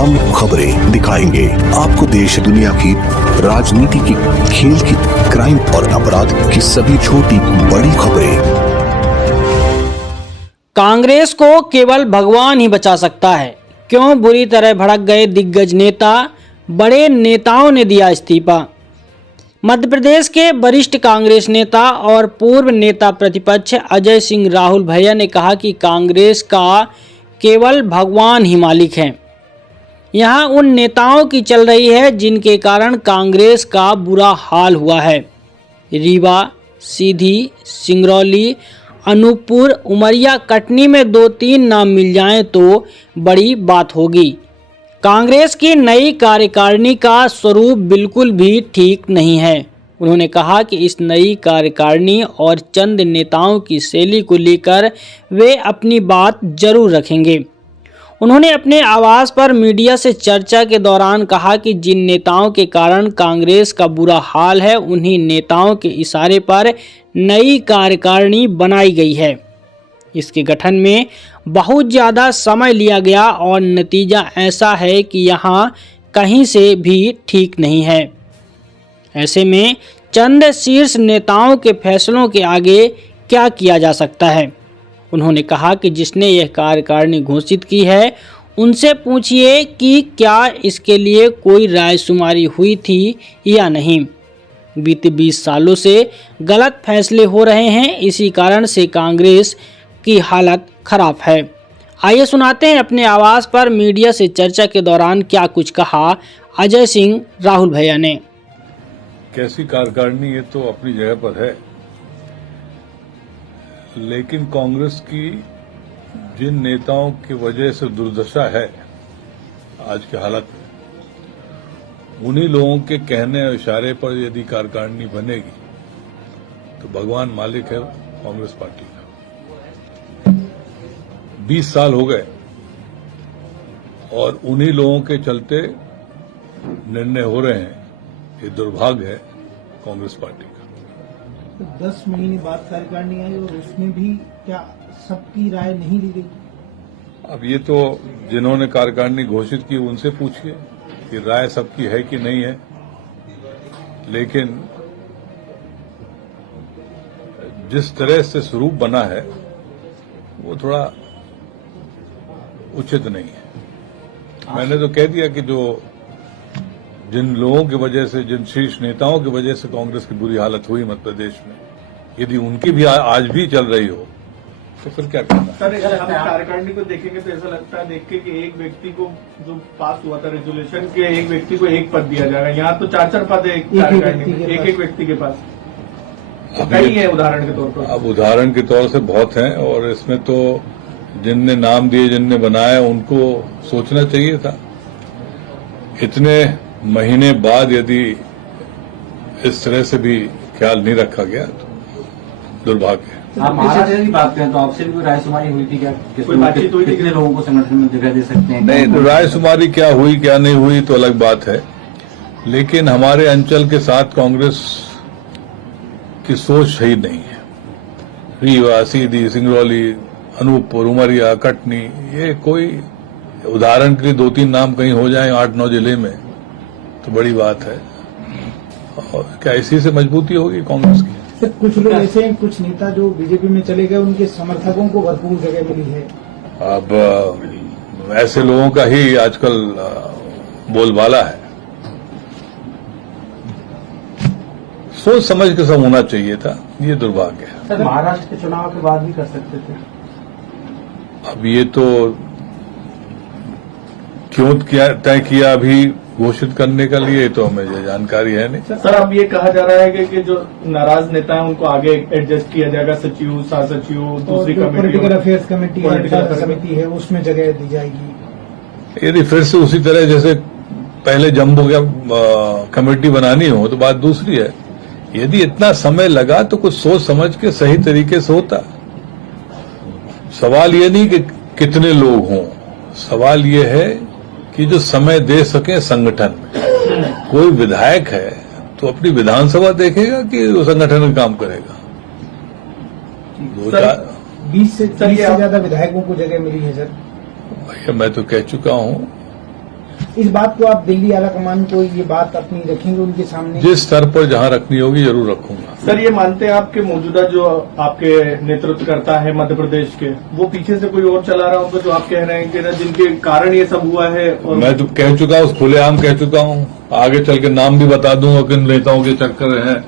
हम खबरें दिखाएंगे आपको देश दुनिया की, राजनीति की, खेल की, क्राइम और अपराध की सभी छोटी बड़ी खबरें। कांग्रेस को केवल भगवान ही बचा सकता है। क्यों बुरी तरह भड़क गए दिग्गज नेता, बड़े नेताओं ने दिया इस्तीफा। मध्य प्रदेश के वरिष्ठ कांग्रेस नेता और पूर्व नेता प्रतिपक्ष अजय सिंह राहुल भैया ने कहा कि कांग्रेस का केवल भगवान ही मालिक है। यहाँ उन नेताओं की चल रही है जिनके कारण कांग्रेस का बुरा हाल हुआ है। रीवा, सीधी, सिंगरौली, अनूपपुर, उमरिया, कटनी में 2-3 नाम मिल जाएं तो बड़ी बात होगी। कांग्रेस की नई कार्यकारिणी का स्वरूप बिल्कुल भी ठीक नहीं है। उन्होंने कहा कि इस नई कार्यकारिणी और चंद नेताओं की शैली को लेकर वे अपनी बात जरूर रखेंगे। उन्होंने अपने आवास पर मीडिया से चर्चा के दौरान कहा कि जिन नेताओं के कारण कांग्रेस का बुरा हाल है, उन्हीं नेताओं के इशारे पर नई कार्यकारिणी बनाई गई है। इसके गठन में बहुत ज़्यादा समय लिया गया और नतीजा ऐसा है कि यहाँ कहीं से भी ठीक नहीं है। ऐसे में चंद शीर्ष नेताओं के फैसलों के आगे क्या किया जा सकता है। उन्होंने कहा कि जिसने यह कार्यकारिणी घोषित की है, उनसे पूछिए कि क्या इसके लिए कोई रायशुमारी हुई थी या नहीं। बीते 20 सालों से गलत फैसले हो रहे हैं, इसी कारण से कांग्रेस की हालत खराब है। आइए सुनाते हैं अपने आवास पर मीडिया से चर्चा के दौरान क्या कुछ कहा अजय सिंह राहुल भैया ने। कैसी कार्यकारिणी ये तो अपनी जगह पर है, लेकिन कांग्रेस की जिन नेताओं की वजह से दुर्दशा है आज के हालत में, उन्हीं लोगों के कहने और इशारे पर यदि कार्यकारिणी बनेगी तो भगवान मालिक है कांग्रेस पार्टी का। 20 साल हो गए और उन्हीं लोगों के चलते निर्णय हो रहे हैं। ये दुर्भाग्य है कांग्रेस पार्टी का। 10 महीने बाद कार्यकारिणी आई और उसमें भी क्या सबकी राय नहीं ली गई? अब ये तो जिन्होंने कार्यकारिणी घोषित की उनसे पूछिए कि राय सबकी है कि नहीं है, लेकिन जिस तरह से स्वरूप बना है वो थोड़ा उचित नहीं है। मैंने तो कह दिया कि जो जिन लोगों की वजह से, जिन शीर्ष नेताओं की वजह से कांग्रेस की बुरी हालत हुई मध्य प्रदेश में, यदि उनकी भी आज भी चल रही हो तो फिर क्या करना। सर, अगर हम कार्यकारिणी को देखेंगे तो ऐसा लगता है देख के कि एक व्यक्ति को जो पास हुआ था रेजोल्यूशन के, एक व्यक्ति को एक पद दिया जाएगा। यहाँ तो 4-4 पद है कार्यकारिणी में, एक व्यक्ति के पास। कई है उदाहरण के तौर पर। अब उदाहरण के तौर से बहुत हैं और इसमें तो जिनने नाम दिए, जिनने बनाया, उनको सोचना चाहिए था। इतने महीने बाद यदि इस तरह से भी ख्याल नहीं रखा गया तो दुर्भाग्य है। आप महाराष्ट्र की बात करें तो आपसे भी कोई रायशुमारी हुई थी क्या? कोई बातचीत हुई थी? कितने लोगों को संगठन में जगह दे सकते हैं? नहीं, तो रायशुमारी क्या हुई क्या नहीं हुई तो अलग बात है, लेकिन हमारे अंचल के साथ कांग्रेस की सोच सही नहीं है। रीवा, सीधी, सिंगरौली, अनूपपुर, उमरिया, कटनी, ये कोई उदाहरण के लिए 2-3 नाम कहीं हो जाए 8-9 जिले में तो बड़ी बात है। और क्या इसी से मजबूती होगी कांग्रेस की? कुछ लोग ऐसे हैं, कुछ नेता जो बीजेपी में चले गए, उनके समर्थकों को भरपूर जगह मिली है। अब ऐसे लोगों का ही आजकल बोलबाला है। सोच समझ के सब होना चाहिए था, ये दुर्भाग्य है। सर, महाराष्ट्र के चुनाव के बाद भी कर सकते थे। अब ये तो क्यों तय किया अभी घोषित करने के लिए, तो हमें जानकारी है नहीं। सर, अब ये कहा जा रहा है कि जो नाराज नेता हैं उनको आगे एडजस्ट किया जाएगा, सचिव, सह सचिव, दूसरी कमेटी, पॉलिटिकल अफेयर्स कमेटी समिति है, उसमें जगह दी जाएगी। यदि फिर से उसी तरह जैसे पहले जम्बो कमेटी बनानी हो तो बात दूसरी है। यदि इतना समय लगा तो कुछ सोच समझ के सही तरीके से होता। सवाल ये नहीं कि कितने लोग हों, सवाल ये है कि जो समय दे सके संगठन में। कोई विधायक है तो अपनी विधानसभा देखेगा कि वो संगठन में काम करेगा। 20 से ज्यादा विधायकों को जगह मिली है सर। भैया मैं तो कह चुका हूं इस बात को आप दिल्ली आलाकमान को ये बात अपनी रखेंगे उनके सामने? जिस स्तर पर जहां रखनी होगी जरूर रखूंगा। सर, ये मानते हैं आपके मौजूदा जो आपके नेतृत्व करता है मध्य प्रदेश के, वो पीछे से कोई और चला रहा होगा जो आप कह रहे हैं कि ना, जिनके कारण ये सब हुआ है? और मैं तो कह चुका हूँ, खुलेआम कह चुका हूँ, आगे चल के नाम भी बता दूंगा किन नेताओं के चक्कर हैं।